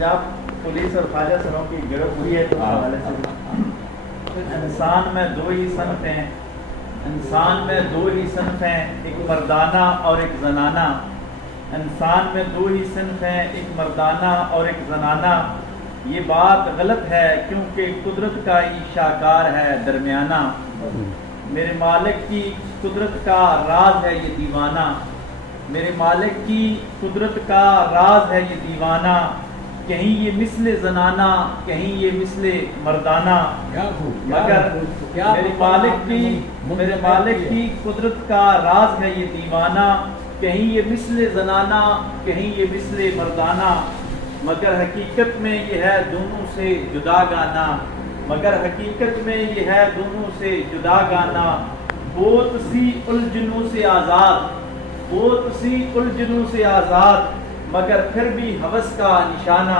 Punjab police اور خواجہ سروں کی گڑ ہوئی ہے تو اس حوالے سے انسان میں دو ہی صنف ہیں، انسان میں دو ہی صنف ہیں، ایک مردانہ اور ایک زنانہ۔ انسان میں دو ہی صنف ہیں، ایک مردانہ اور ایک زنانہ۔ یہ بات غلط ہے کیونکہ قدرت کا ہی شاہکار ہے درمیانہ۔ میرے مالک کی قدرت کا راز ہے یہ دیوانہ، میرے مالک کی قدرت کا راز ہے یہ دیوانہ۔ کہیں یہ مثل زنانہ، کہیں یہ مثل مردانہ، مگر میرے مالک کی قدرت کا راز ہے یہ دیوانہ۔ کہیں یہ مثل زنانہ، کہیں یہ مثل مردانہ، مگر حقیقت میں یہ ہے دونوں سے جدا گانا، مگر حقیقت میں یہ ہے دونوں سے جدا گانا۔ بہت سی الجھنوں سے آزاد، بہت سی الجھنوں سے آزاد، مگر پھر بھی ہوس کا نشانہ۔